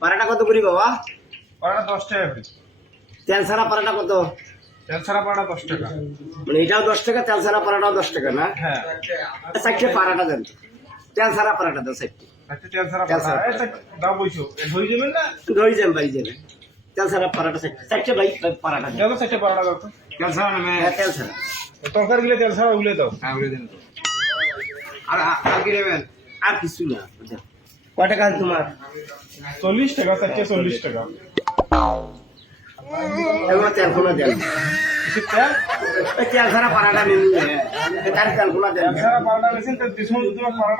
পারাটা কত করি বাবা? পাড়া 10 টাকা করে। তেল ছাড়া পারাটা কত? তেল ছাড়া পাড়া 10 টাকা। মানে এটাও 10 টাকা, তেল ছাড়া পারাটাও 10 টাকা না? হ্যাঁ। চারটে পারাটা দেন, তেল ছাড়া পারাটা দেন চারটে। আচ্ছা তেল ছাড়া তেল পাড়া ছাড়া। দাও বইছো হই যাবেন না? ধরে যান ভাই যাবে। তেল ছাড়া পারাটা চারটে ভাই পারাটা দেন। দাও 4 পাড়া দাও তো। তেল ছাড়া না হ্যাঁ তেল ছাড়া। তরকারি গুলো তেল ছাড়া উলে দাও। হ্যাঁ বলে দেন তো। আর কি নেবেন? আর কিছু না। কয় টাকা তোমার? 40 টাকা, 40 টাকা। এগুলো তেল কোনা দেন। কিসের তেল? ওই তেল ছাড়া পারাটা নিন, তার তেল কোনা দেন। তেল ছাড়া পাড়া নিছেন তো ডিসকাউন্ট তোমার পাড়া।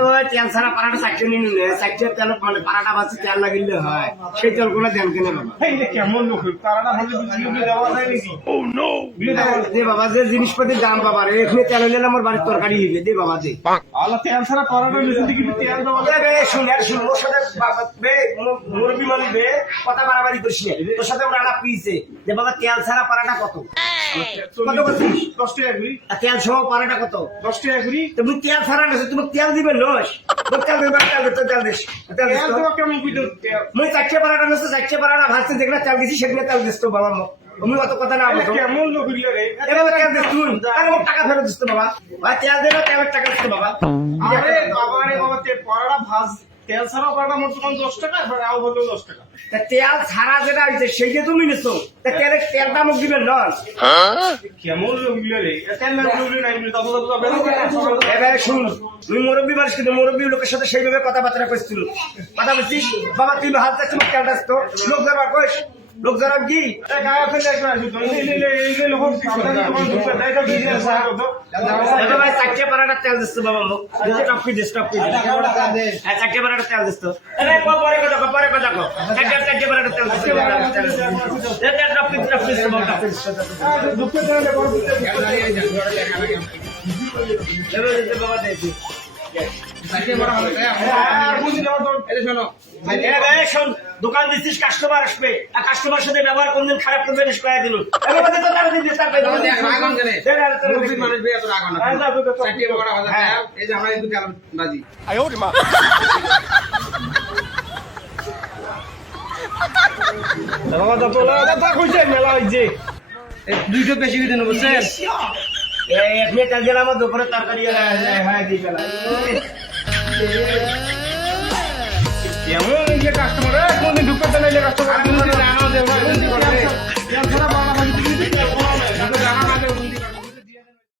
ওই তেল ছাড়া পারাটা চারটে নিন, চারটে তেল মানে পারাটা বাচ্চা তেল লাগিলে হয়, সেই তেল কোনা দেন কেন বাবা? এই যে কেমন লোক পাড়াটা ভালো বিক্রি দেওয়া যায় নাকি? ও নো। দে বাবা, যে জিনিসপাতির দাম বাবা রে, এখানে তেল হইলে আমার বাড়ির তরকারি হইবে। দে বাবা দে। আলা তেল ছাড়া পাড়াটা নিছেন কি তেল দেওয়া যায়? শুন ওর সাথে মুরব্বী মানুষ বে কথা বাড়াবাড়ি করিস না। তোর সাথে ওরা আলাপ পিছে যে বাবা তেল ছাড়া পারাটা কত? কত করছিস? 10 টাকা করি। আর তেল সহ পারাটা কত? 10 টাকা করি। তুমি তেল ছাড়া নেছো, তুমি তেল দিবে লস। তেল দিবে, তেল দিতে তেল দিস, তেল দিস তেল তো। দেওয়া কেমন কইতো তেল? মুই চারটে পারাটা নেছো, চারটে পারাটা ভাজতে যেগুলো তেল দিছি সেগুলো তেল দিস তো বাবা। তুমি অত কথা না বলো। কেমন লোক রে? এবার তেল দিস তুই, তাহলে আমার টাকা ফেরত দিস তো বাবা। ভাই তেল দেবে, তেলের টাকা দিস তো বাবা। আরে বাবা রে বাবা পাড়াটা ভাজ তেল ছাড়া পাড়াটা মোট 10 টাকা, আর আও বললো 10 টাকা। তা তেল ছাড়া যেটা হইছে সেইটা তুমি নিছো, তা তেলটা মুখ দিবেন লস। কেমন লোক রে? তেল না লোক নাই তবে তো বেরো এবার শুন, তুই মুরব্বী মানুষ, কিন্তু মুরব্বী লোকের সাথে সেইভাবে কথাবার্তা করছিল। কথা বলছিস বাবা, তুই হাত চাচ্ছি মুখ তেলটা তো লোক যাবার কইস, লোক যাবার কি? এবার ভাই চারটে পারাটা তেল দিস তো বাবা মুখ। টপকি দিস, টপকি দিস। হ্যাঁ চারটে পারাটা তেল দিস তো। পরে কথা কো, পরে কথা কো। চারটে পারাটা তেল দিস। টপকি দিস, টপকি দিস বাবা, টপকি দিস। এবার দিতে বাবা দেখি। শোন, দোকান দিচ্ছিস, কাস্টমার আসবে, আর কাস্টমার সাথে ব্যবহার কোনদিন খারাপ করবে না, কয়ে দিল। মেলা হয়েছে দুইটা বেশি করে দেন বুঝছেন? এখানে তেল দিলাম, আমার দুপুরে তরকারি হ্যাঁ দিয়ে গেলাম। কেমন কাস্টমার কোনদিন ঢুকতে চাইলে কাস্টমার